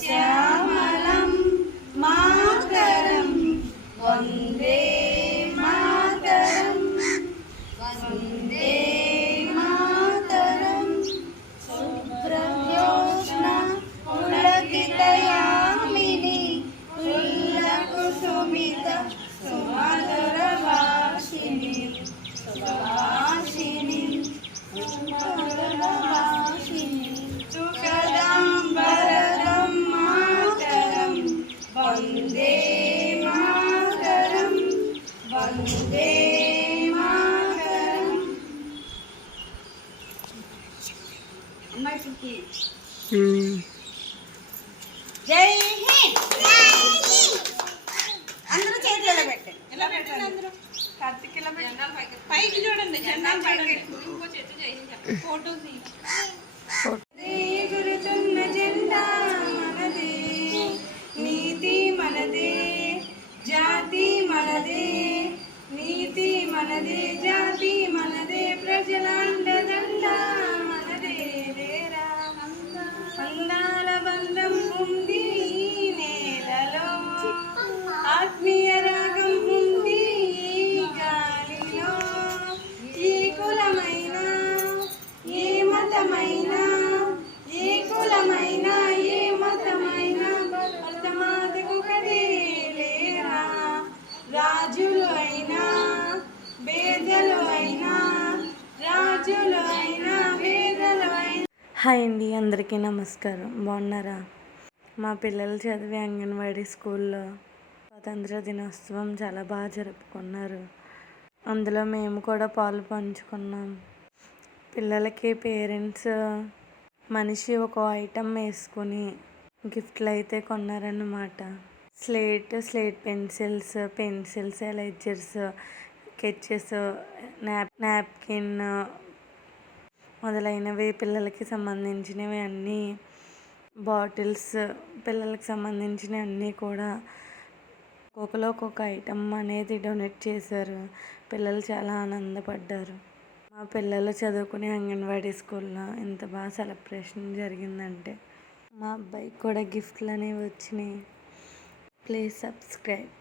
శ్యామలం మాతరం వందే మాతరం వందే మాతరం శుభ్రజ్యోత్స్న పులకితయామిని పుల్లకుసుమిత సుమధుర వాసిని సువాసిని సుమధుర వాసిని సుఖదాం వరదం మాతరం వందే మాతరం వందే మాతరం. అమ్మాయికి జై హింద్. అందరూ చేతులలో పెట్టండి. ఎలా పెట్టండి? అందరూ కార్తీక్ ఇలా పెట్టండి. పైకి చూడండి, జెండాలు పైకి. ఇంకో చేతి జై హింద్ చెప్పండి. ఫోటోస్ గురుతున్న జెండా మనదే, నీతి మనదే, జాతి మనదే, నీతి మనదే, జాతి మనదే, ప్రజల అండదండ మనదే రేరా. అందాల బంధం ఉంది ఈ నేలలో, ఆత్మీయ రాగం ఉంది ఈ గాలిలో. ఏ కులమైన ఏ మతమైన ఏ కులమైన ఏ మతమైన భరతమాతకు ఒకటే లేరా. రాజులు అయినా పేదలు అయినా, రాజులు అయినా పేదలు అయినా. హాయ్ అండి, అందరికీ నమస్కారం. బాగున్నారా? మా పిల్లలు చదివే అంగన్వాడీ స్కూల్లో స్వాతంత్ర దినోత్సవం చాలా బాగా జరుపుకున్నారు. అందులో మేము కూడా పాలు పంచుకున్నాం. పిల్లలకి పేరెంట్స్ మనిషి ఒక ఐటెం వేసుకుని గిఫ్ట్లు అయితే కొన్నారన్నమాట. Slate pencils erasers, sketches, napkin మొదలైనవి పిల్లలకి సంబంధించినవి అన్నీ, బాటిల్స్ పిల్లలకి సంబంధించినవి అన్నీ కూడా ఒక్కొక్క ఐటెం అనేది డొనేట్ చేశారు. పిల్లలు చాలా ఆనందపడ్డారు. మా పిల్లలు చదువుకునే అంగన్వాడీ స్కూల్లో ఎంత బాగా సెలబ్రేషన్ జరిగిందంటే మా అబ్బాయికి కూడా గిఫ్ట్లు అనేవి వచ్చినాయి. Please subscribe.